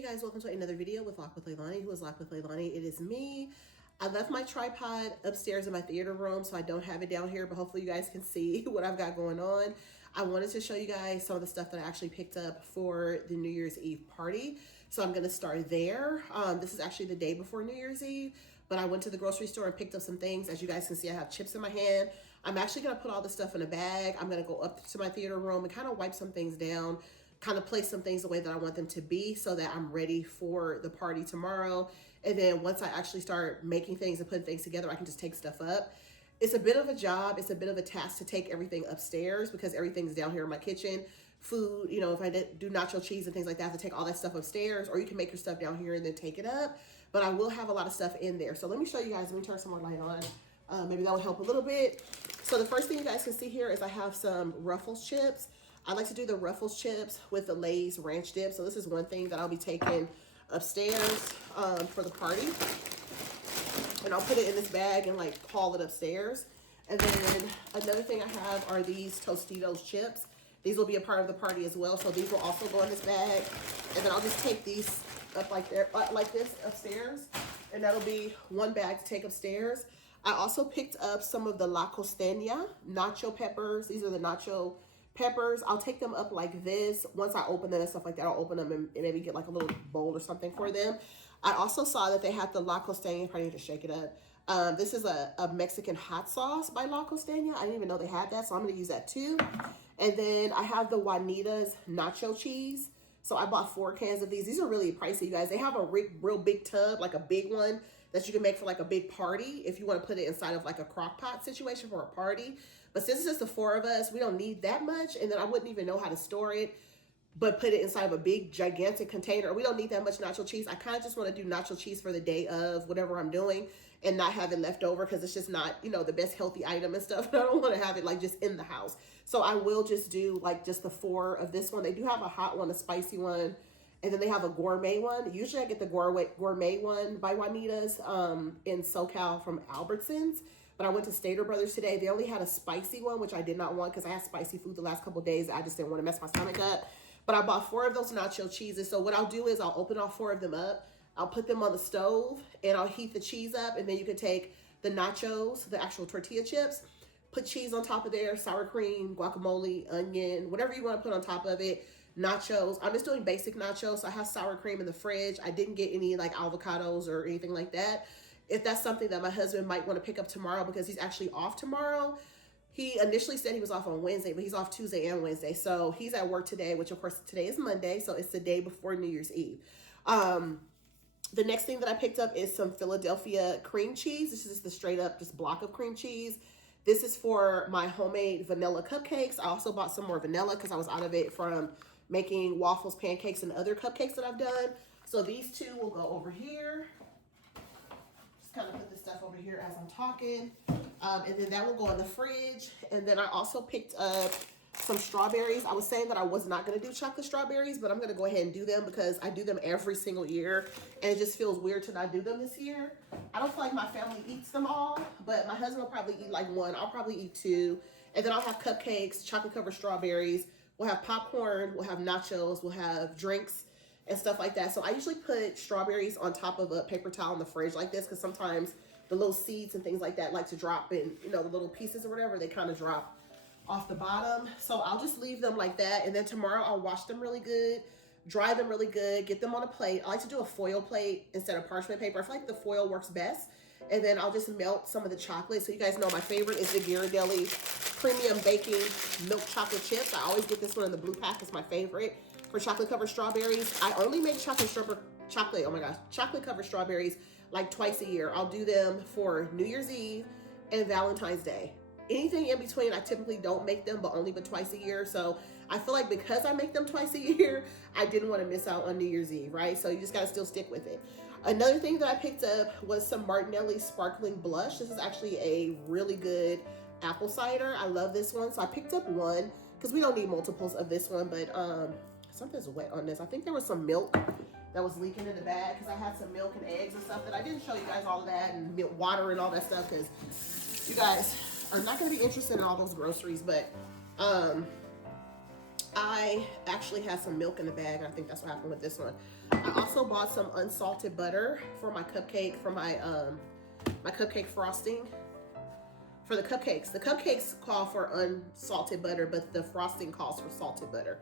Hey guys, welcome to another video with Lock with Leilani. Who is Lock with Leilani? It is me. I left my tripod upstairs in my theater room, so I don't have it down here, but hopefully you guys can see what I've got going on. I wanted to show you guys some of the stuff that I actually picked up for the New Year's Eve party. So I'm gonna start there. This is actually the day before New Year's Eve, but I went to the grocery store and picked up some things. As you guys can see, I have chips in my hand. I'm actually gonna put all this stuff in a bag. I'm gonna go up to my theater room and kind of wipe some things down, kind of place some things the way that I want them to be so that I'm ready for the party tomorrow. And then once I actually start making things and putting things together, I can just take stuff up. It's a bit of a job. It's a bit of a task to take everything upstairs because everything's down here in my kitchen. Food, you know, if I do nacho cheese and things like that, I have to take all that stuff upstairs, or you can make your stuff down here and then take it up. But I will have a lot of stuff in there. So let me show you guys. Let me turn some more light on. Maybe that will help a little bit. So the first thing you guys can see here is I have some Ruffles chips. I like to do the Ruffles chips with the Lay's ranch dip. So this is one thing that I'll be taking upstairs for the party. And I'll put it in this bag and like haul it upstairs. And then another thing I have are these Tostitos chips. These will be a part of the party as well. So these will also go in this bag. And then I'll just take these up like this upstairs. And that'll be one bag to take upstairs. I also picked up some of the La Costeña nacho peppers. These are the nacho peppers. I'll take them up like this. Once I open them and stuff like that, I'll open them and maybe get like a little bowl or something for them. I also saw that they had the La Costeña. Probably need to shake it up. This is a Mexican hot sauce by La Costeña. I didn't even know they had that, so I'm going to use that too. And then I have the Juanita's nacho cheese. So I bought 4 cans of these. These are really pricey, you guys. They have a real big tub, like a big one that you can make for like a big party if you want to put it inside of like a crock pot situation for a party. But since it's just the 4 of us, we don't need that much. And then I wouldn't even know how to store it, but put it inside of a big, gigantic container. We don't need that much nacho cheese. I kind of just want to do nacho cheese for the day of whatever I'm doing and not have it left over because it's just not, you know, the best healthy item and stuff. I don't want to have it like just in the house. So I will just do like just the 4 of this one. They do have a hot one, a spicy one, and then they have a gourmet one. Usually I get the gourmet one by Juanita's in SoCal from Albertsons. But I went to Stater Brothers today. They only had a spicy one, which I did not want because I had spicy food the last couple of days. I just didn't want to mess my stomach up. But I bought 4 of those nacho cheeses. So what I'll do is I'll open all 4 of them up. I'll put them on the stove and I'll heat the cheese up. And then you can take the nachos, the actual tortilla chips, put cheese on top of there, sour cream, guacamole, onion, whatever you want to put on top of it. Nachos. I'm just doing basic nachos. So I have sour cream in the fridge. I didn't get any like avocados or anything like that. If that's something that my husband might want to pick up tomorrow because he's actually off tomorrow. He initially said he was off on Wednesday, but he's off Tuesday and Wednesday. So he's at work today, which of course today is Monday. So it's the day before New Year's Eve. The next thing that I picked up is some Philadelphia cream cheese. This is the straight up just block of cream cheese. This is for my homemade vanilla cupcakes. I also bought some more vanilla because I was out of it from making waffles, pancakes, and other cupcakes that I've done. So these 2 will go over here. Just kind of put this stuff over here as I'm talking. And then that will go in the fridge. And then I also picked up some strawberries. I was saying that I was not going to do chocolate strawberries, but I'm going to go ahead and do them because I do them every single year. And it just feels weird to not do them this year. I don't feel like my family eats them all, but my husband will probably eat like 1. I'll probably eat 2. And then I'll have cupcakes, chocolate covered strawberries. We'll have popcorn. We'll have nachos. We'll have drinks and stuff like that. So I usually put strawberries on top of a paper towel in the fridge like this because sometimes the little seeds and things like that like to drop in, you know, the little pieces or whatever, they kind of drop off the bottom. So I'll just leave them like that. And then tomorrow I'll wash them really good, dry them really good, get them on a plate. I like to do a foil plate instead of parchment paper. I feel like the foil works best. And then I'll just melt some of the chocolate. So you guys know my favorite is the Ghirardelli Premium Baking Milk Chocolate Chips. I always get this one in the blue pack. It's my favorite for chocolate covered strawberries. I only make chocolate covered strawberries like twice a year. I'll do them for New Year's Eve and Valentine's Day. Anything in between, I typically don't make them, but only but twice a year. So I feel like because I make them twice a year, I didn't want to miss out on New Year's Eve, right? So you just got to still stick with it. Another thing that I picked up was some Martinelli Sparkling Blush. This is actually a really good apple cider. I love this one. So I picked up 1 because we don't need multiples of this one, but something's wet on this. I think there was some milk that was leaking in the bag because I had some milk and eggs and stuff that I didn't show you guys all of that, and milk, water and all that stuff because you guys are not going to be interested in all those groceries. But I actually had some milk in the bag, and I think that's what happened with this one. I also bought some unsalted butter for my cupcake, for my my cupcake frosting. For the cupcakes call for unsalted butter, but the frosting calls for salted butter.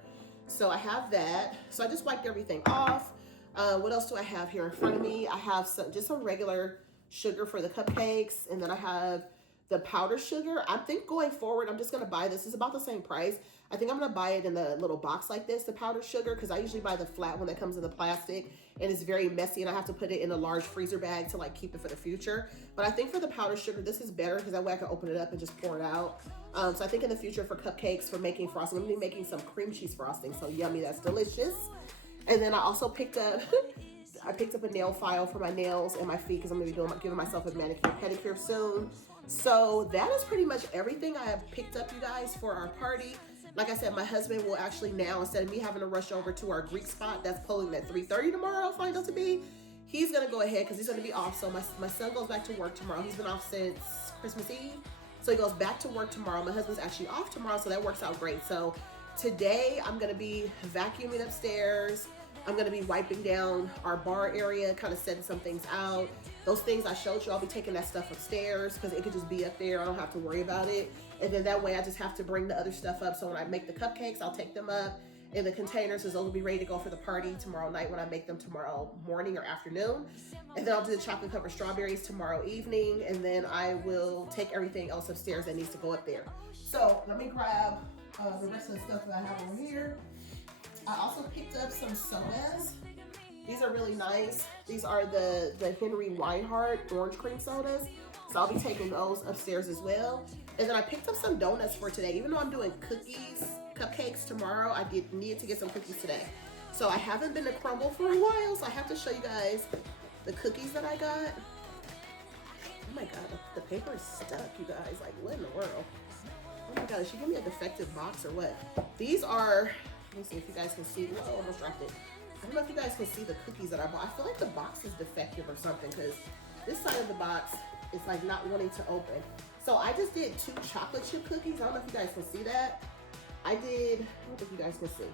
So I have that. So I just wiped everything off. What else do I have here in front of me? I have just some regular sugar for the cupcakes, and then I have the powdered sugar. I think going forward, I'm just gonna buy this. It's about the same price. I think I'm gonna buy it in the little box like this, the powdered sugar, because I usually buy the flat one that comes in the plastic, and it's very messy, and I have to put it in a large freezer bag to like keep it for the future. But I think for the powdered sugar, this is better because that way I can open it up and just pour it out. So I think in the future for cupcakes, for making frosting, I'm gonna be making some cream cheese frosting. So yummy, that's delicious. And then I also picked up a nail file for my nails and my feet because I'm gonna be giving myself a manicure pedicure soon. So that is pretty much everything I have picked up, you guys, for our party. Like I said, my husband will actually now, instead of me having to rush over to our Greek spot that's polling at 3:30 tomorrow, find out to be, he's gonna go ahead because he's gonna be off. So my son goes back to work tomorrow. He's been off since Christmas Eve. So he goes back to work tomorrow. My husband's actually off tomorrow, so that works out great. So today I'm gonna be vacuuming upstairs. I'm gonna be wiping down our bar area, kind of setting some things out. Those things I showed you, I'll be taking that stuff upstairs because it could just be up there. I don't have to worry about it. And then that way I just have to bring the other stuff up. So when I make the cupcakes, I'll take them up in the containers, so those will be ready to go for the party tomorrow night when I make them tomorrow morning or afternoon. And then I'll do the chocolate covered strawberries tomorrow evening. And then I will take everything else upstairs that needs to go up there. So let me grab the rest of the stuff that I have over here. I also picked up some sodas. These are really nice. These are the Henry Weinhardt orange cream sodas. So I'll be taking those upstairs as well. And then I picked up some donuts for today. Even though I'm doing cupcakes tomorrow, I needed to get some cookies today. So I haven't been to Crumble for a while, so I have to show you guys the cookies that I got. Oh my God, the paper is stuck, you guys. Like, what in the world? Oh my God, did she give me a defective box or what? These are, let me see if you guys can see. Whoa, I almost dropped it. I don't know if you guys can see the cookies that I bought. I feel like the box is defective or something because this side of the box is like not wanting to open. So I just did 2 chocolate chip cookies. I don't know if you guys can see that. I don't think you guys can see.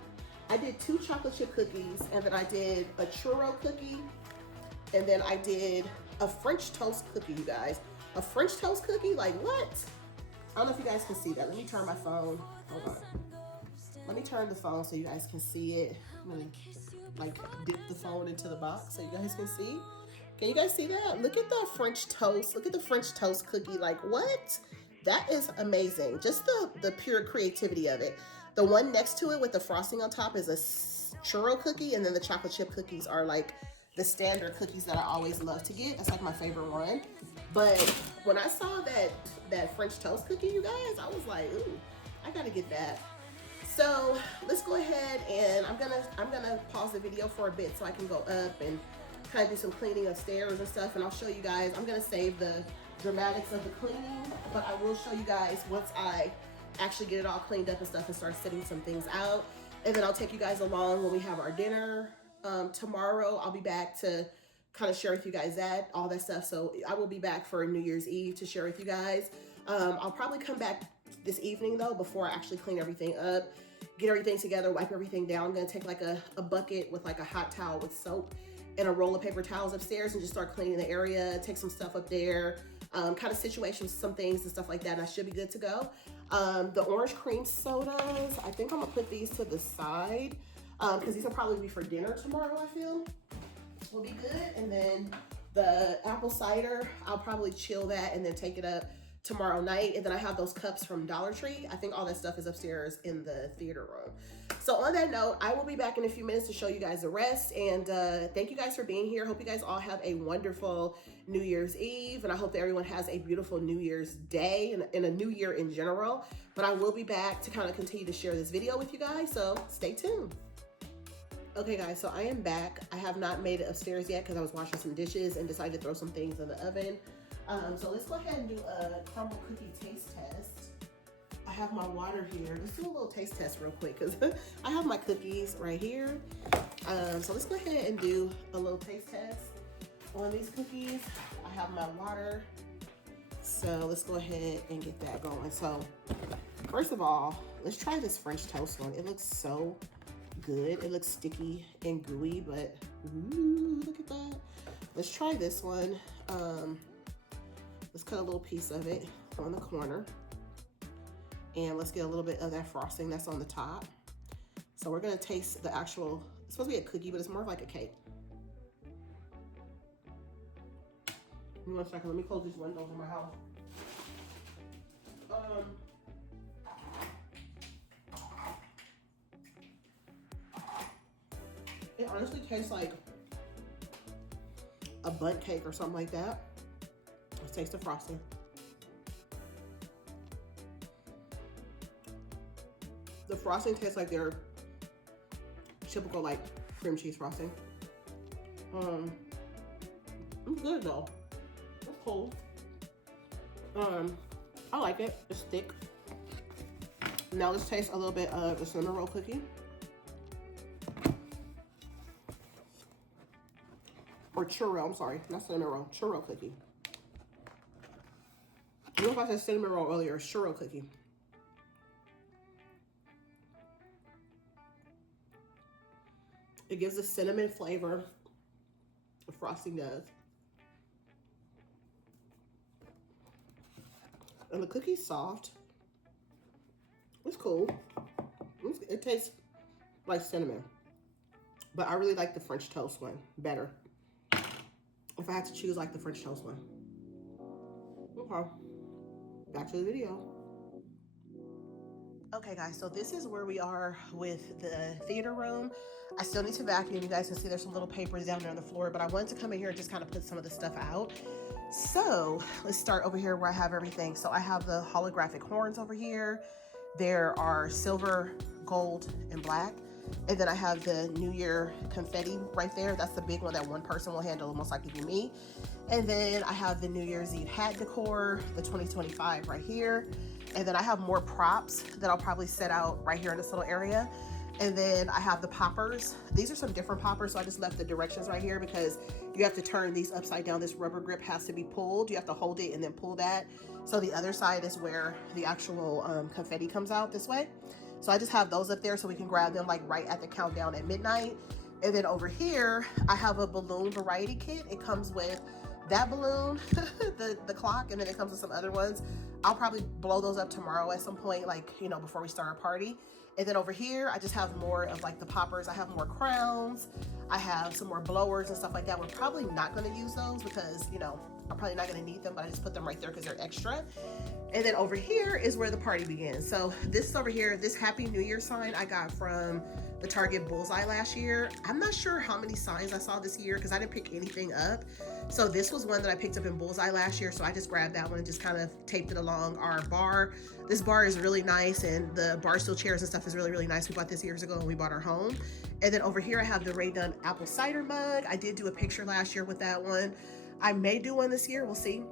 I did 2 chocolate chip cookies, and then I did a churro cookie, and then I did a French toast cookie, you guys. A French toast cookie? Like what? I don't know if you guys can see that. Let me turn my phone. Hold on. Let me turn the phone so you guys can see it. I'm gonna like dip the phone into the box so you guys can see. Can you guys see that? Look at the French toast. Look at the French toast cookie. Like what? That is amazing. Just the pure creativity of it. The one next to it with the frosting on top is a churro cookie, and then the chocolate chip cookies are like the standard cookies that I always love to get. That's like my favorite one. But when I saw that French toast cookie, you guys, I was like, ooh, I gotta get that. So let's go ahead and I'm gonna pause the video for a bit so I can go up and kind of do some cleaning upstairs and stuff, and I'll show you guys. I'm gonna save the dramatics of the cleaning, but I will show you guys once I actually get it all cleaned up and stuff and start setting some things out. And then I'll take you guys along when we have our dinner tomorrow. I'll be back to kind of share with you guys all that stuff. So I will be back for New Year's Eve to share with you guys. I'll probably come back this evening though, before I actually clean everything up, get everything together, wipe everything down. I'm gonna take like a bucket with like a hot towel with soap and a roll of paper towels upstairs and just start cleaning the area, take some stuff up there, kind of situations, some things and stuff like that, and I should be good to go. The orange cream sodas, I think I'm gonna put these to the side because these will probably be for dinner tomorrow, I feel. Will be good. And then the apple cider, I'll probably chill that and then take it up tomorrow night. And then I have those cups from Dollar Tree. I think all that stuff is upstairs in the theater room. So on that note, I will be back in a few minutes to show you guys the rest. And thank you guys for being here. Hope you guys all have a wonderful New Year's Eve. And I hope that everyone has a beautiful New Year's Day and a new year in general. But I will be back to kind of continue to share this video with you guys. So stay tuned. Okay guys, so I am back. I have not made it upstairs yet because I was washing some dishes and decided to throw some things in the oven. So let's go ahead and do a crumble cookie taste test. I have my water here. Let's do a little taste test real quick because I have my cookies right here. So let's go ahead and do a little taste test on these cookies. I have my water. So let's go ahead and get that going. So first of all, let's try this French toast one. It looks so good. It looks sticky and gooey, but Ooh, look at that. Let's try this one. Let's cut a little piece of it on the corner. And let's get a little bit of that frosting that's on the top. So we're gonna taste the actual, it's supposed to be a cookie, but it's more of like a cake. Give me 1 second, let me close these windows in my house. It honestly tastes like a bundt cake or something like that. Let's taste the frosting. The frosting tastes like their typical like cream cheese frosting. It's good though. It's cool. I like it. It's thick. Now let's taste a little bit of the cinnamon roll cookie. Or churro, I'm sorry, not cinnamon roll, churro cookie. I don't know if I said cinnamon roll earlier, churro cookie. It gives a cinnamon flavor. The frosting does. And the cookie's soft. It's cool. It tastes like cinnamon. But I really like the French toast one better. If I had to choose, like the French toast one. Okay. Back to the video. Okay guys, so this is where we are with the theater room. I still need to vacuum. You guys can see there's some little papers down there on the floor, but I wanted to come in here and just kind of put some of the stuff out. So let's start over here where I have everything. So I have the holographic horns over here. There are silver, gold, and black. And then I have the New Year confetti right there. That's the big one that one person will handle, most likely be me. And then I have the New Year's Eve hat decor, the 2025 right here. And then I have more props that I'll probably set out right here in this little area. And then I have the poppers. These are some different poppers, so I just left the directions right here because you have to turn these upside down. This rubber grip has to be pulled. You have to hold it and then pull that. So the other side is where the actual confetti comes out this way. So I just have those up there so we can grab them like right at the countdown at midnight. And then over here, I have a balloon variety kit. It comes with that balloon, the clock, and then it comes with some other ones. I'll probably blow those up tomorrow at some point, like, you know, before we start our party. And then over here, I just have more of like the poppers. I have more crowns. I have some more blowers and stuff like that. We're probably not gonna use those because, you know, I'm probably not gonna need them, but I just put them right there because they're extra. And then over here is where the party begins. So this over here, this Happy New Year sign I got from the Target Bullseye last year. I'm not sure how many signs I saw this year because I didn't pick anything up. So this was one that I picked up in Bullseye last year. So I just grabbed that one and just kind of taped it along our bar. This bar is really nice and the bar stool chairs and stuff is really, really nice. We bought this years ago when we bought our home. And then over here I have the Rae Dunn apple cider mug. I did do a picture last year with that one. I may do one this year, we'll see.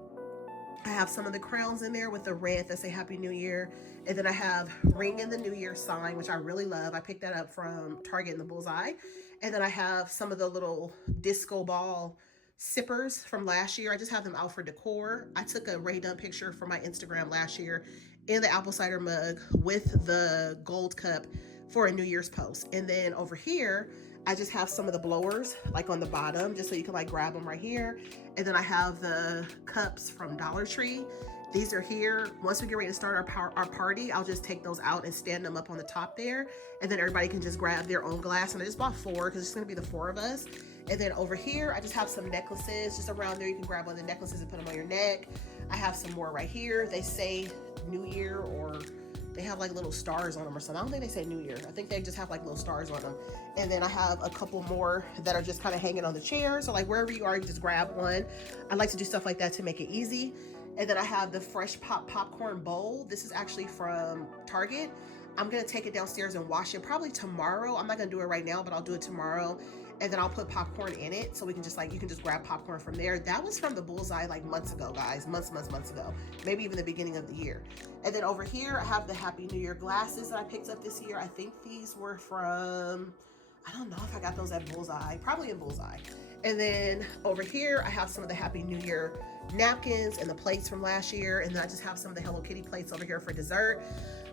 I have some of the crowns in there with the red that say Happy New Year. And then I have Ring in the New Year sign, which I really love. I picked that up from Target in the Bullseye. And then I have some of the little disco ball sippers from last year. I just have them out for decor. I took a Rae Dunn picture for my Instagram last year in the apple cider mug with the gold cup for a New Year's post. And then over here, I just have some of the blowers like on the bottom, just so you can like grab them right here. And then I have the cups from Dollar Tree. These are here. Once we get ready to start our party, I'll just take those out and stand them up on the top there. And then everybody can just grab their own glass. And I just bought 4 because it's gonna be the 4 of us. And then over here, I just have some necklaces just around there. You can grab one of the necklaces and put them on your neck. I have some more right here. They say New Year, or they have like little stars on them or something. I don't think they say New Year. I think they just have like little stars on them. And then I have a couple more that are just kind of hanging on the chair. So like wherever you are, you can just grab one. I like to do stuff like that to make it easy. And then I have the Fresh Pop popcorn bowl. This is actually from Target. I'm gonna take it downstairs and wash it probably tomorrow. I'm not gonna do it right now, but I'll do it tomorrow. And then I'll put popcorn in it so we can just like, you can just grab popcorn from there. That was from the Bullseye like months ago, guys, months ago, maybe even the beginning of the year. And then over here, I have the Happy New Year glasses that I picked up this year. I think these were from, I don't know if I got those at Bullseye, probably in Bullseye. And then over here, I have some of the Happy New Year napkins and the plates from last year. And then I just have some of the Hello Kitty plates over here for dessert.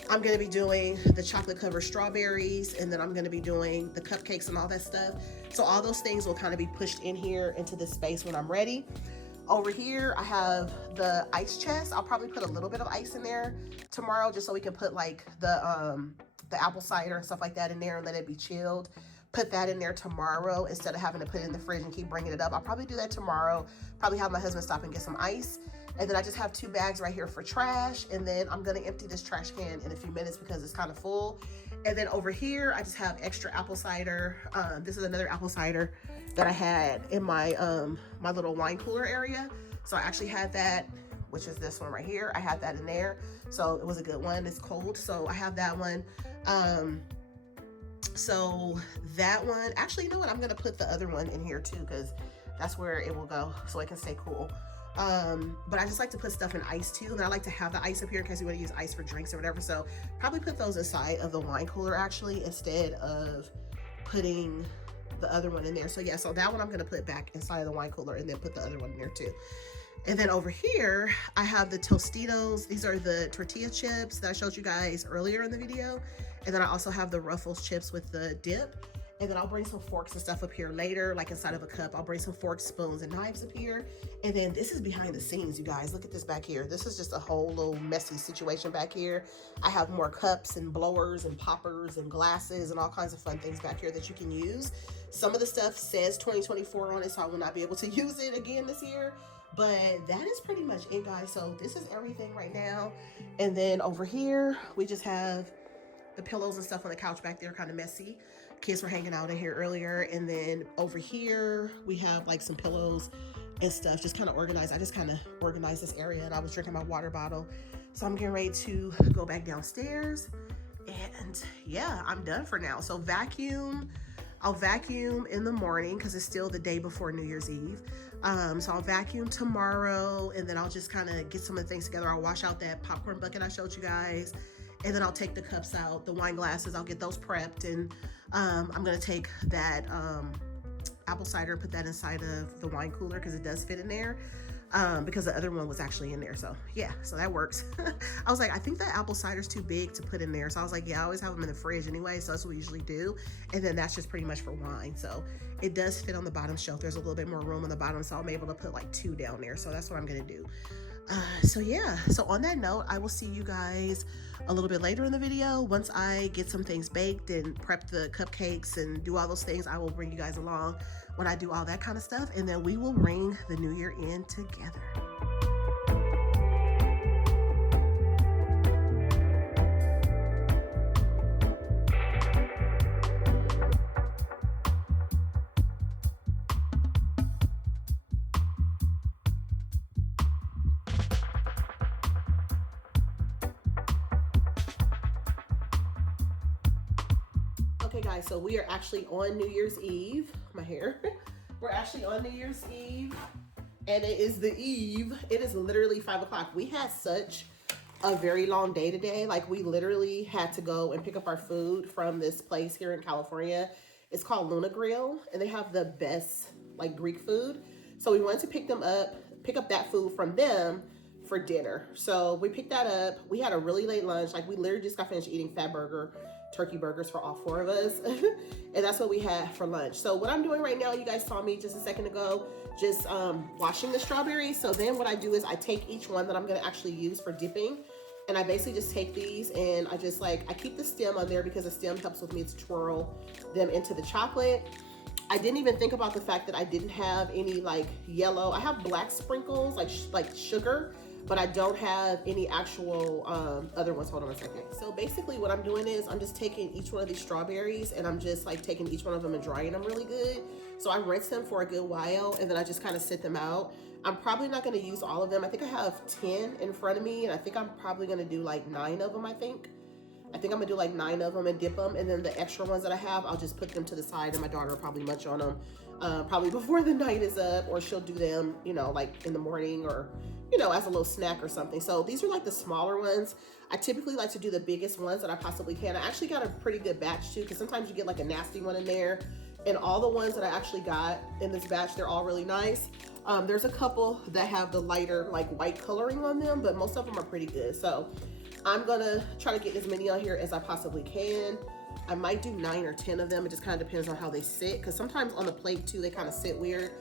I'm going to be doing the chocolate covered strawberries, and then I'm going to be doing the cupcakes and all that stuff. So all those things will kind of be pushed in here into this space when I'm ready. Over here, I have the ice chest. I'll probably put a little bit of ice in there tomorrow just so we can put like the apple cider and stuff like that in there and let it be chilled. Put that in there tomorrow instead of having to put it in the fridge and keep bringing it up. I'll probably do that tomorrow. Probably have my husband stop and get some ice. And then I just have 2 bags right here for trash. And then I'm gonna empty this trash can in a few minutes because it's kind of full. And then over here, I just have extra apple cider. This is another apple cider that I had in my my little wine cooler area. So I actually had that, which is this one right here. I had that in there. So it was a good one. It's cold, so I have that one. So that one, actually, you know what? I'm gonna put the other one in here too, because that's where it will go so it can stay cool. But I just like to put stuff in ice too, and I like to have the ice up here in case you want to use ice for drinks or whatever. So probably put those inside of the wine cooler actually instead of putting the other one in there. So yeah, so that one I'm gonna put back inside of the wine cooler and then put the other one in there too. And then over here, I have the Tostitos. These are the tortilla chips that I showed you guys earlier in the video. And then I also have the Ruffles chips with the dip. And then I'll bring some forks and stuff up here later, like inside of a cup. I'll bring some forks, spoons, and knives up here. And then this is behind the scenes, you guys. Look at this back here. This is just a whole little messy situation back here. I have more cups and blowers and poppers and glasses and all kinds of fun things back here that you can use. Some of the stuff says 2024 on it, so I will not be able to use it again this year. But that is pretty much it, guys. So this is everything right now. And then over here, we just have the pillows and stuff on the couch back there, kind of messy. Kids were hanging out in here earlier. And then over here, we have like some pillows and stuff, just kind of organized. I just kind of organized this area, and I was drinking my water bottle. So I'm getting ready to go back downstairs. And yeah, I'm done for now. So I'll vacuum in the morning because it's still the day before New Year's Eve. So I'll vacuum tomorrow, and then I'll just kind of get some of the things together. I'll wash out that popcorn bucket I showed you guys, and then I'll take the cups out, the wine glasses, I'll get those prepped, and I'm gonna take that apple cider and put that inside of the wine cooler because it does fit in there. Because the other one was actually in there. So yeah, so that works. I was like, I think that apple cider's too big to put in there. So I was like, yeah, I always have them in the fridge anyway. So that's what we usually do. And then that's just pretty much for wine. So it does fit on the bottom shelf. There's a little bit more room on the bottom. So I'm able to put like 2 down there. So that's what I'm going to do. So yeah, so on that note, I will see you guys a little bit later in the video. Once I get some things baked and prep the cupcakes and do all those things, I will bring you guys along when I do all that kind of stuff, and then we will ring the new year in together. Okay guys, so we are actually on New Year's Eve. My hair. We're actually on New Year's Eve, and it is the eve. It is literally 5 o'clock. We had such a very long day today. Like, we literally had to go and pick up our food from this place here in California. It's called Luna Grill, and they have the best like Greek food. So we wanted to pick up that food from them for dinner. So we picked that up. We had a really late lunch. Like, we literally just got finished eating Fatburger turkey burgers for all 4 of us. And that's what we had for lunch. So what I'm doing right now, you guys saw me just a second ago, just washing the strawberries. So then what I do is I take each one that I'm gonna actually use for dipping, and I basically just take these and I just I keep the stem on there because the stem helps with me to twirl them into the chocolate. I didn't even think about the fact that I didn't have any like yellow. I have black sprinkles, like sugar, but I don't have any actual other ones. Hold on a second. So basically what I'm doing is I'm just taking each one of these strawberries and I'm just like taking each one of them and drying them really good. So I rinse them for a good while and then I just kind of sit them out. I'm probably not going to use all of them. I think I have 10 in front of me, and I think I'm probably going to do like 9 of them, I think I'm gonna do like 9 of them and dip them, and then the extra ones that I have, I'll just put them to the side, and my daughter will probably munch on them probably before the night is up, or she'll do them, you know, like in the morning, or, you know, as a little snack or something. So these are like the smaller ones. I typically like to do the biggest ones that I possibly can. I actually got a pretty good batch too, because sometimes you get like a nasty one in there, and all the ones that I actually got in this batch, they're all really nice. There's a couple that have the lighter like white coloring on them, but most of them are pretty good. So I'm gonna try to get as many on here as I possibly can. I might do 9 or 10 of them. It just kind of depends on how they sit, because sometimes on the plate too, they kind of sit weird.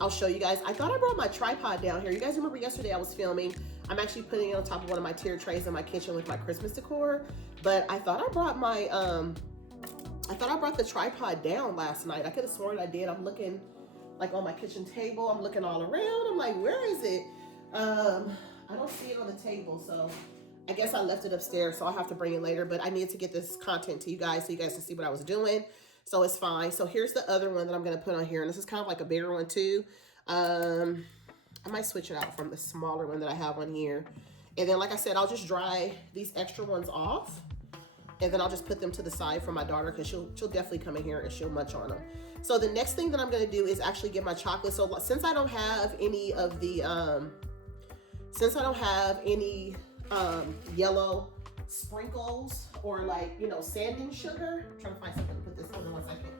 I'll show you guys. I thought I brought my tripod down here. You guys remember yesterday I was filming. I'm actually putting it on top of one of my tier trays in my kitchen with my Christmas decor. But I thought I brought my, I thought I brought the tripod down last night. I could have sworn I did. I'm looking like on my kitchen table. I'm looking all around. I'm like, where is it? I don't see it on the table, so I guess I left it upstairs, so I'll have to bring it later. But I needed to get this content to you guys so you guys can see what I was doing. So it's fine. So here's the other one that I'm going to put on here. And this is kind of like a bigger one too. I might switch it out from the smaller one that I have on here. And then, like I said, I'll just dry these extra ones off. And then I'll just put them to the side for my daughter, because she'll definitely come in here and she'll munch on them. So the next thing that I'm going to do is actually get my chocolate. So since I don't have any of the, yellow sprinkles or like, you know, sanding sugar. I'm trying to find something to put this. Hold on 1 second.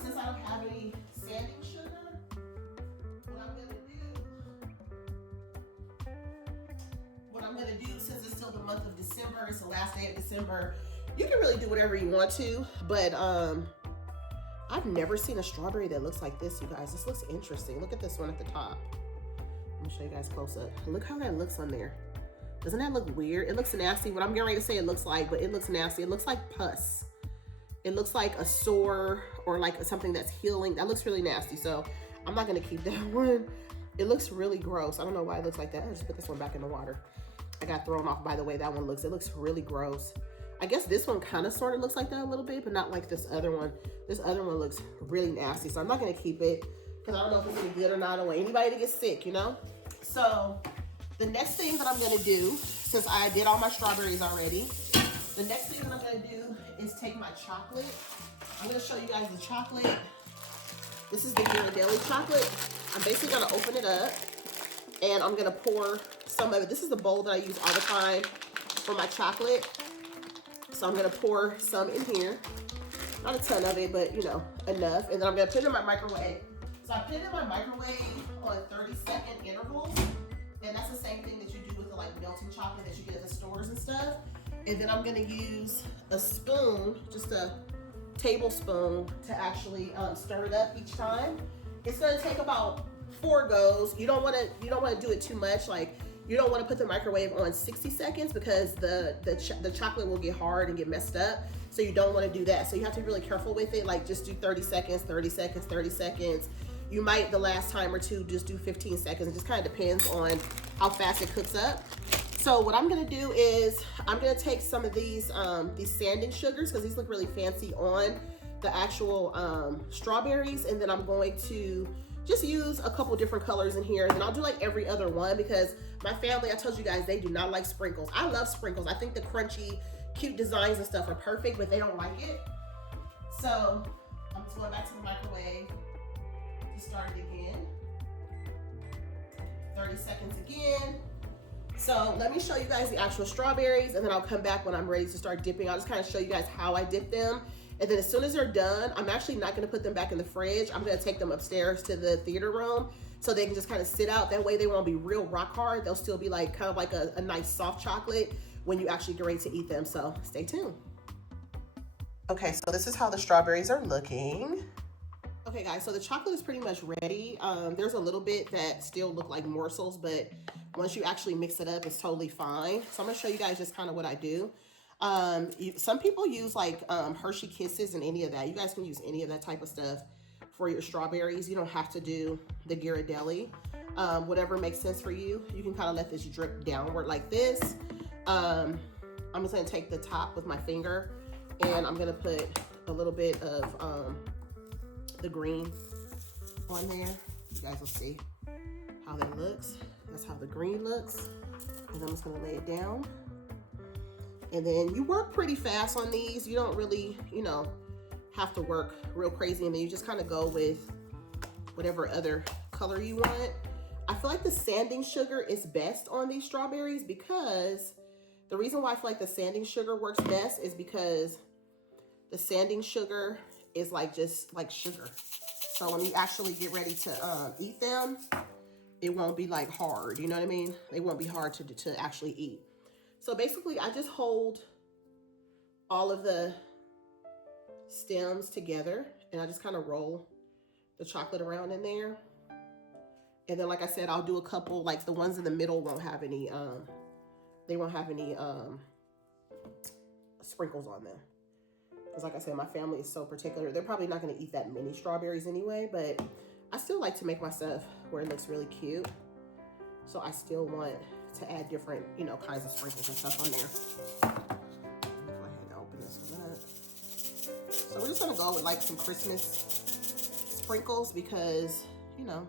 Since I don't have any sanding sugar, what I'm gonna do, since it's still the month of December, it's the last day of December, you can really do whatever you want to, but I've never seen a strawberry that looks like this, you guys. This looks interesting. Look at this one at the top. Let me show you guys close up. Look how that looks on there. Doesn't that look weird? It looks nasty. What I'm getting ready to say it looks like, but it looks nasty. It looks like pus. It looks like a sore or like something that's healing. That looks really nasty. So I'm not going to keep that one. It looks really gross. I don't know why it looks like that. I'll just put this one back in the water. I got thrown off by the way that one looks. It looks really gross. I guess this one kind of sort of looks like that a little bit, but not like this other one. This other one looks really nasty. So I'm not going to keep it because I don't know if it's any good or not. I don't want anybody to get sick, you know? So the next thing that I'm gonna do, since I did all my strawberries already, the next thing that I'm gonna do is take my chocolate. I'm gonna show you guys the chocolate. This is the Ghirardelli chocolate. I'm basically gonna open it up and I'm gonna pour some of it. This is the bowl that I use all the time for my chocolate. So I'm gonna pour some in here. Not a ton of it, but you know, enough. And then I'm gonna put it in my microwave. So I put it in my microwave on 30-second intervals. And that's the same thing that you do with the like melting chocolate that you get at the stores and stuff. And then I'm gonna use a spoon, just a tablespoon, to actually stir it up each time. It's gonna take about 4 goes. You don't wanna do it too much. Like you don't wanna put the microwave on 60 seconds because the chocolate will get hard and get messed up. So you don't wanna do that. So you have to be really careful with it. Like just do 30 seconds, 30 seconds, 30 seconds. You might the last time or two just do 15 seconds. It just kind of depends on how fast it cooks up. So what I'm gonna do is I'm gonna take some of these sanding sugars, because these look really fancy on the actual strawberries, and then I'm going to just use a couple different colors in here. And I'll do like every other one, because my family, I told you guys, they do not like sprinkles. I love sprinkles. I think the crunchy, cute designs and stuff are perfect, but they don't like it. So I'm just going back to the microwave. Start it again. 30 seconds again. So let me show you guys the actual strawberries, and then I'll come back when I'm ready to start dipping. I'll just kind of show you guys how I dip them. And then as soon as they're done, I'm actually not going to put them back in the fridge. I'm going to take them upstairs to the theater room so they can just kind of sit out. That way they won't be real rock hard. They'll still be like kind of like a nice soft chocolate when you actually get ready to eat them. So stay tuned. Okay, so this is how the strawberries are looking. Okay guys, so the chocolate is pretty much ready. There's a little bit that still look like morsels, but once you actually mix it up, it's totally fine. So I'm gonna show you guys just kind of what I do. Some people use like Hershey Kisses and any of that. You guys can use any of that type of stuff for your strawberries. You don't have to do the Ghirardelli. Whatever makes sense for you. You can kind of let this drip downward like this. I'm just gonna take the top with my finger, and I'm gonna put a little bit of the green on there. You guys will see how that looks. That's how the green looks. And I'm just gonna lay it down. And then you work pretty fast on these. You don't really, you know, have to work real crazy. And then you just kind of go with whatever other color you want. I feel like the sanding sugar is best on these strawberries, because the reason why I feel like the sanding sugar works best is because the sanding sugar is like just like sugar. So when you actually get ready to eat them, it won't be like hard, you know what I mean? They won't be hard to actually eat. So basically I just hold all of the stems together and I just kind of roll the chocolate around in there. And then, like I said, I'll do a couple, like the ones in the middle won't have any, they won't have any sprinkles on them. Because like I said, my family is so particular. They're probably not going to eat that many strawberries anyway, but I still like to make my stuff where it looks really cute. So I still want to add different, you know, kinds of sprinkles and stuff on there. Go ahead and open this one up. So we're just going to go with like some Christmas sprinkles because, you know,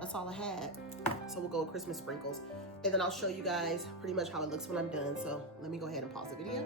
that's all I had. So we'll go with Christmas sprinkles. And then I'll show you guys pretty much how it looks when I'm done. So let me go ahead and pause the video.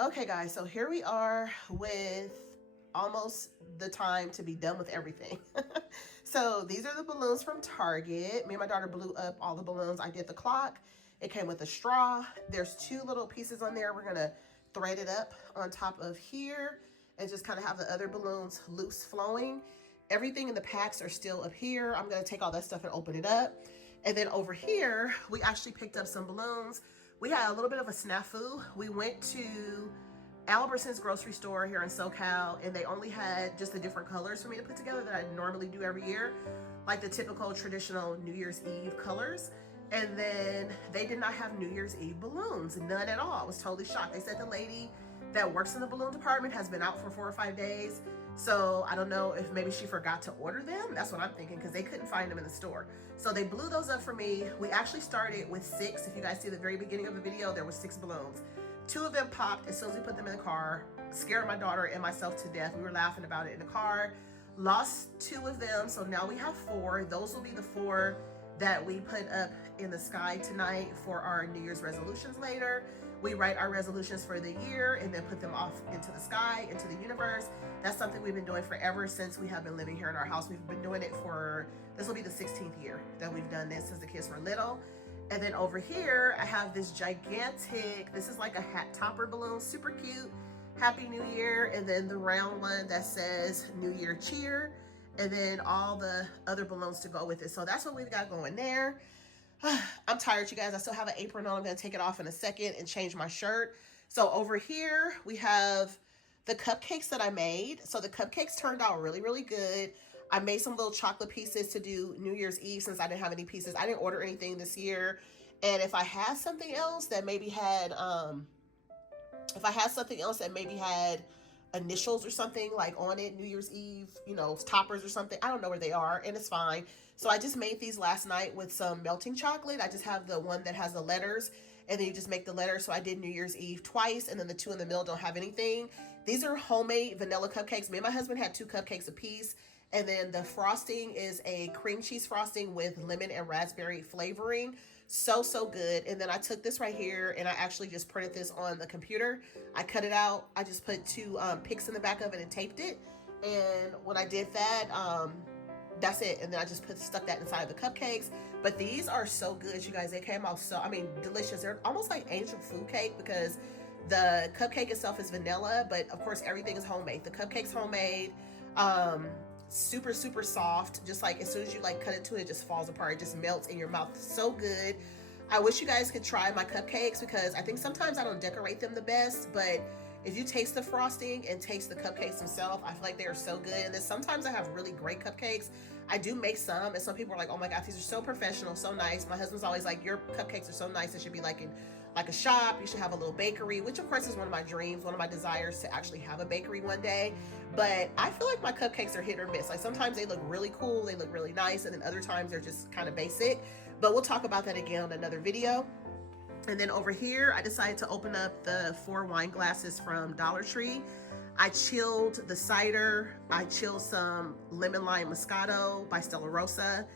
Okay guys, so here we are with almost the time to be done with everything. So these are the balloons from Target. Me and my daughter blew up all the balloons. I did the clock. It came with a straw. There's 2 little pieces on there. We're gonna thread it up on top of here and just kind of have the other balloons loose flowing. Everything in the packs are still up here. I'm gonna take all that stuff and open it up. And then over here, we actually picked up some balloons. We had a little bit of a snafu. We went to Albertsons grocery store here in SoCal, and they only had just the different colors for me to put together that I normally do every year, like the typical traditional New Year's Eve colors. And then they did not have New Year's Eve balloons, none at all. I was totally shocked. They said the lady that works in the balloon department has been out for 4 or 5 days. So I don't know if maybe she forgot to order them. That's what I'm thinking, because they couldn't find them in the store. So they blew those up for me. We actually started with 6. If you guys see the very beginning of the video, there were 6 balloons. 2 of them popped as soon as we put them in the car, scared my daughter and myself to death. We were laughing about it in the car. Lost 2 of them, so now we have 4. Those will be the 4 that we put up in the sky tonight for our New Year's resolutions later. We write our resolutions for the year and then put them off into the sky, into the universe. That's something we've been doing forever since we have been living here in our house. We've been doing it for, this will be the 16th year that we've done this since the kids were little. And then over here, I have this gigantic, this is like a hat topper balloon, super cute. Happy New Year. And then the round one that says New Year Cheer. And then all the other balloons to go with it. So that's what we've got going there. I'm tired, you guys. I still have an apron on. I'm going to take it off in a second and change my shirt. So over here, we have the cupcakes that I made. So the cupcakes turned out really, really good. I made some little chocolate pieces to do New Year's Eve since I didn't have any pieces. I didn't order anything this year. And if I had something else that maybe had, initials or something like on it, New Year's Eve, you know, toppers or something, I don't know where they are, and it's fine. So I just made these last night with some melting chocolate. I just have the one that has the letters, and then you just make the letters. So I did New Year's Eve twice, and then the 2 in the middle don't have anything. These are homemade vanilla cupcakes. Me and my husband had 2 cupcakes apiece. And then the frosting is a cream cheese frosting with lemon and raspberry flavoring. So, so good. And then I took this right here and I actually just printed this on the computer. I cut it out. I just put 2 pics in the back of it and taped it. And when I did that, that's it. And then I just stuck that inside of the cupcakes. But these are so good, you guys. They came out so, delicious. They're almost like angel food cake because the cupcake itself is vanilla, but of course everything is homemade. The cupcake's homemade. Super, super soft. Just like as soon as you like cut into it, it just falls apart. It just melts in your mouth. So good. I wish you guys could try my cupcakes because I think sometimes I don't decorate them the best, but if you taste the frosting and taste the cupcakes themselves, I feel like they are so good. And then sometimes I have really great cupcakes. I do make some, and some people are like, oh my God, these are so professional, so nice. My husband's always like, your cupcakes are so nice, it should be like in like a shop. You should have a little bakery, which of course is one of my dreams, one of my desires, to actually have a bakery one day. But I feel like my cupcakes are hit or miss. Like sometimes they look really cool, they look really nice, and then other times they're just kind of basic. But we'll talk about that again on another video. And then over here, I decided to open up the 4 wine glasses from Dollar Tree. I chilled the cider. I chilled some lemon lime Moscato by Stella Rosa.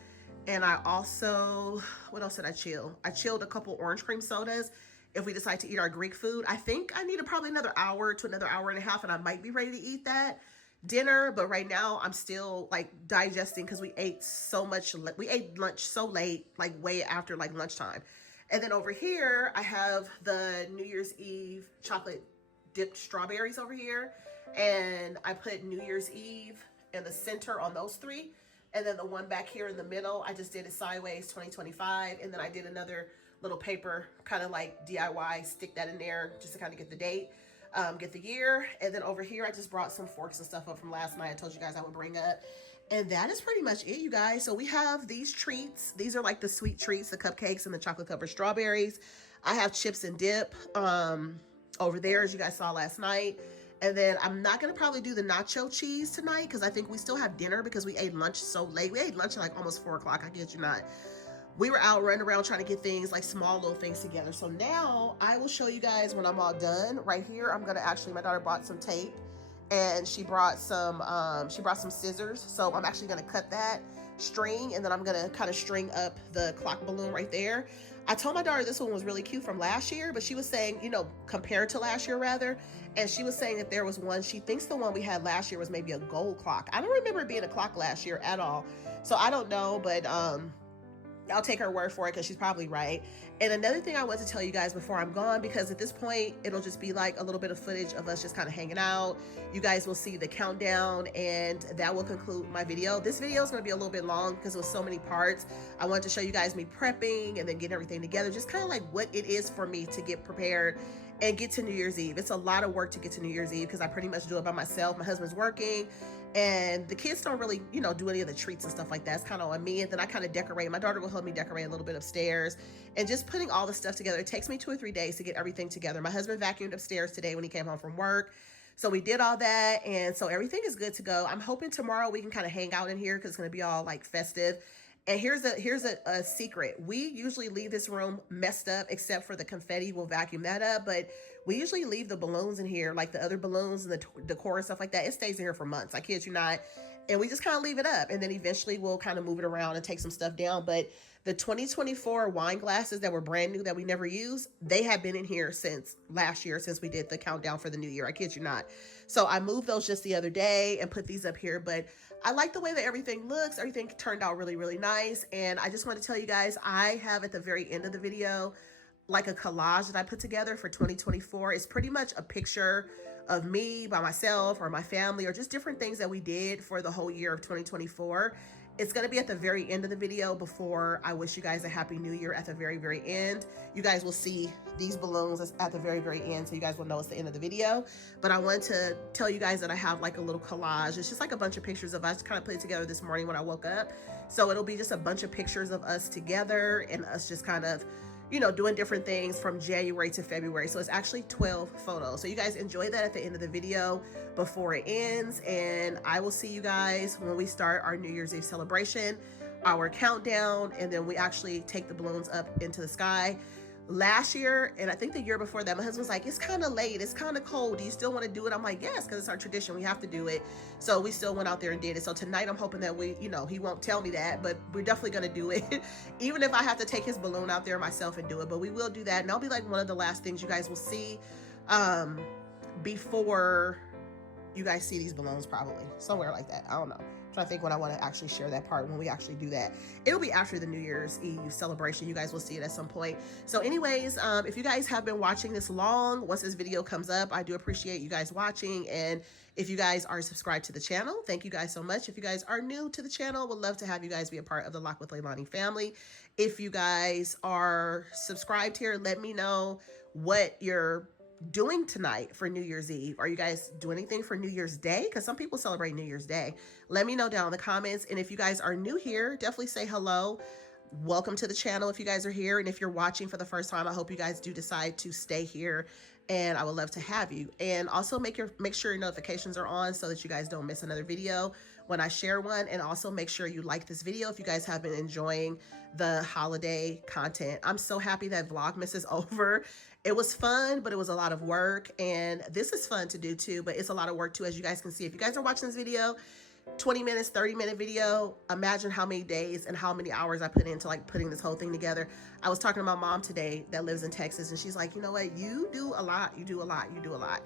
And I also, what else did I chill? I chilled a couple orange cream sodas if we decide to eat our Greek food. I think I need probably another hour to another hour and a half, and I might be ready to eat that dinner. But right now I'm still like digesting because we ate so much. We ate lunch so late, like way after like lunchtime. And then over here, I have the New Year's Eve chocolate dipped strawberries over here. And I put New Year's Eve in the center on those 3. And then the one back here in the middle, I just did it sideways 2025. And then I did another little paper kind of like DIY, stick that in there just to kind of get the date, get the year. And then over here, I just brought some forks and stuff up from last night. I told you guys I would bring up. And that is pretty much it, you guys. So we have these treats. These are like the sweet treats, the cupcakes and the chocolate covered strawberries. I have chips and dip over there, as you guys saw last night. And then I'm not going to probably do the nacho cheese tonight because I think we still have dinner because we ate lunch so late. We ate lunch at like almost 4 o'clock, I kid you not. We were out running around trying to get things, like small little things together. So now I will show you guys when I'm all done. Right here, I'm going to actually, my daughter bought some tape and she brought some scissors. So I'm actually going to cut that string and then I'm going to kind of string up the clock balloon right there. I told my daughter this one was really cute from last year, but she was saying, you know, compared to last year rather. And she was saying that there was one, she thinks the one we had last year was maybe a gold clock. I don't remember it being a clock last year at all. So I don't know, but I'll take her word for it because she's probably right. And another thing I want to tell you guys before I'm gone, because at this point, it'll just be like a little bit of footage of us just kind of hanging out. You guys will see the countdown and that will conclude my video. This video is going to be a little bit long because it was so many parts. I wanted to show you guys me prepping and then getting everything together, just kind of like what it is for me to get prepared and get to New Year's Eve. It's a lot of work to get to New Year's Eve because I pretty much do it by myself. My husband's working and the kids don't really, you know, do any of the treats and stuff like that. It's kind of on me. And then I kind of decorate. My daughter will help me decorate a little bit upstairs and just putting all the stuff together. It takes me 2 or 3 days to get everything together. My husband vacuumed upstairs today when he came home from work. So we did all that. And so everything is good to go. I'm hoping tomorrow we can kind of hang out in here because it's going to be all like festive. And here's a secret. We usually leave this room messed up except for the confetti. We'll vacuum that up. But we usually leave the balloons in here, like the other balloons and the decor and stuff like that. It stays in here for months. I kid you not. And we just kind of leave it up. And then eventually we'll kind of move it around and take some stuff down. But the 2024 wine glasses that were brand new that we never used, they have been in here since last year, since we did the countdown for the new year. I kid you not. So I moved those just the other day and put these up here. But I like the way that everything looks. Everything turned out really, really nice. And I just want to tell you guys, I have at the very end of the video, like a collage that I put together for 2024. It's pretty much a picture of me by myself or my family or just different things that we did for the whole year of 2024. It's going to be at the very end of the video before I wish you guys a happy new year at the very, very end. You guys will see these balloons at the very, very end. So you guys will know it's the end of the video. But I want to tell you guys that I have like a little collage. It's just like a bunch of pictures of us, kind of put it together this morning when I woke up. So it'll be just a bunch of pictures of us together and us just kind of, you know, doing different things from January to February. So it's actually 12 photos. So you guys enjoy that at the end of the video before it ends. And I will see you guys when we start our New Year's Eve celebration, our countdown, and then we actually take the balloons up into the sky. Last year, and I think the year before that, my husband's like, it's kind of late, it's kind of cold, do you still want to do it? I'm like, yes, because it's our tradition, we have to do it. So we still went out there and did it. So tonight I'm hoping that we, you know, he won't tell me that, but we're definitely going to do it. Even if I have to take his balloon out there myself and do it, but we will do that. And that'll be like one of the last things you guys will see before you guys see these balloons, probably somewhere like that. I don't know. I think when I want to actually share that part, when we actually do that, it'll be after the New Year's Eve celebration. You guys will see it at some point. So anyways, if you guys have been watching this long, once this video comes up, I do appreciate you guys watching. And if you guys are subscribed to the channel, thank you guys so much. If you guys are new to the channel, would love to have you guys be a part of the Lock with Leilani family. If you guys are subscribed here, let me know what your doing tonight for New Year's Eve? Are you guys doing anything for New Year's Day? Because some people celebrate New Year's Day. Let me know down in the comments. And if you guys are new here, definitely say hello. Welcome to the channel if you guys are here. And if you're watching for the first time, I hope you guys do decide to stay here, and I would love to have you. And also make sure your notifications are on so that you guys don't miss another video when I share one. And also make sure you like this video if you guys have been enjoying the holiday content. I'm so happy that Vlogmas is over. It was fun, but it was a lot of work, and this is fun to do too, but it's a lot of work too, as you guys can see. If you guys are watching this video, 20 minutes, 30-minute video, imagine how many days and how many hours I put into like putting this whole thing together. I was talking to my mom today that lives in Texas, and she's like, you know what, you do a lot, you do a lot, you do a lot.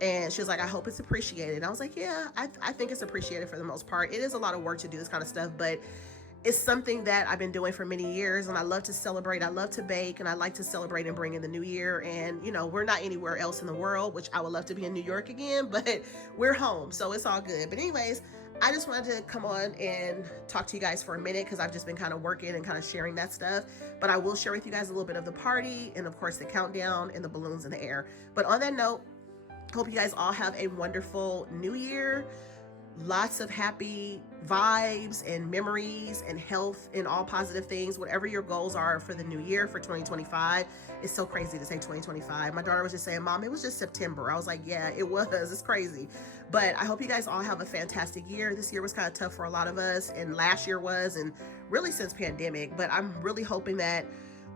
And she was like, I hope it's appreciated. And I was like, yeah, I think it's appreciated for the most part. It is a lot of work to do this kind of stuff, but it's something that I've been doing for many years, and I love to celebrate. I love to bake, and I like to celebrate and bring in the new year. And, you know, we're not anywhere else in the world, which I would love to be in New York again, but we're home, so it's all good. But anyways, I just wanted to come on and talk to you guys for a minute because I've just been kind of working and kind of sharing that stuff. But I will share with you guys a little bit of the party and, of course, the countdown and the balloons in the air. But on that note, hope you guys all have a wonderful new year. Lots of happy vibes and memories and health and all positive things, whatever your goals are for the new year, for 2025. It's so crazy to say 2025. My daughter was just saying, Mom, it was just September. I was like, yeah, it was. It's crazy. But I hope you guys all have a fantastic year. This year was kind of tough for a lot of us, and last year was, and really since pandemic. But I'm really hoping that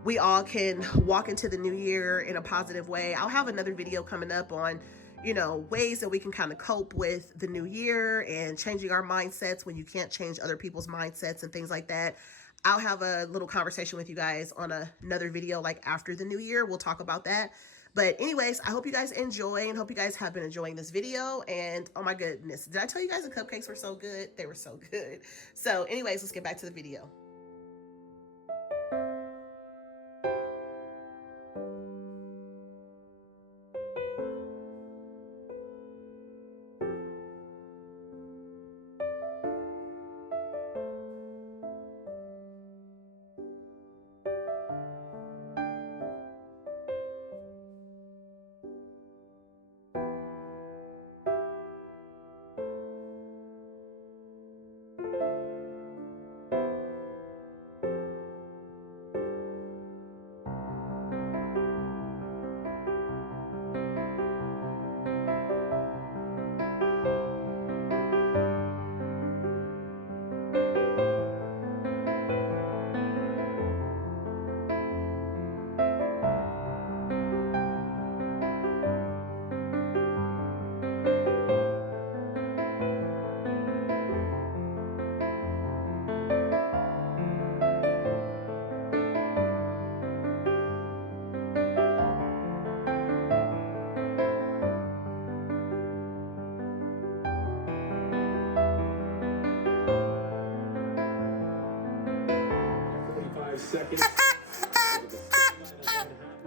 we all can walk into the new year in a positive way. I'll have another video coming up on, you know, ways that we can kind of cope with the new year and changing our mindsets when you can't change other people's mindsets and things like that. I'll have a little conversation with you guys on another video, like after the new year. We'll talk about that. But anyways, I hope you guys enjoy, and hope you guys have been enjoying this video. And oh my goodness, did I tell you guys the cupcakes were so good? They were so good. So anyways, let's get back to the video. Seconds.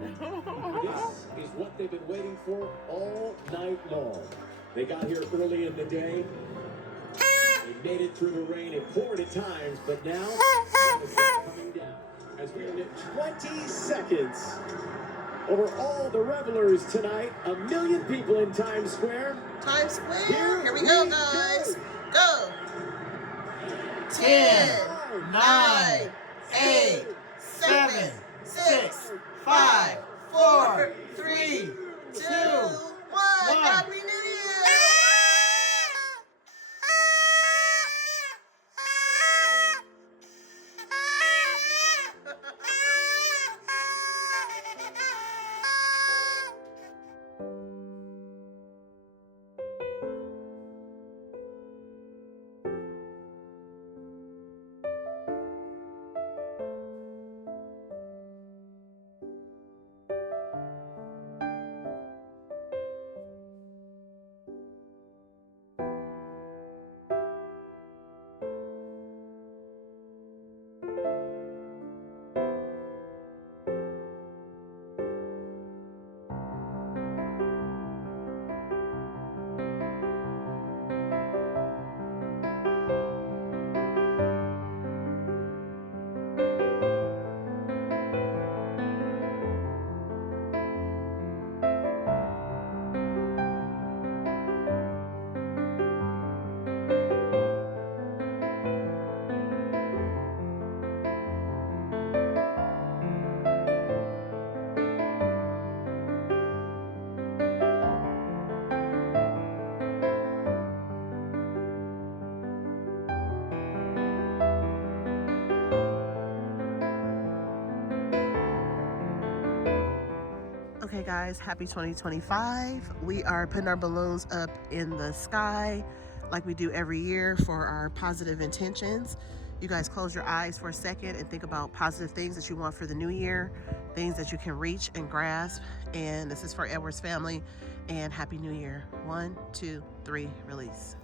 This is what they've been waiting for all night long. They got here early in the day. They made it through the rain. It poured at times, but now it's coming down. As we are at 20 seconds over all the revelers tonight. 1 million people in Times Square. Times Square. Here we go, guys. Go. 10, 9, 8, 7, 6, 5, 4, 3, 2, 1. Happy New Year! guys, happy 2025. We are putting our balloons up in the sky like we do every year for our positive intentions. You guys close your eyes for a second and think about positive things that you want for the new year, things that you can reach and grasp. And this is for Edwards family. And Happy New Year. 1, 2, 3, release.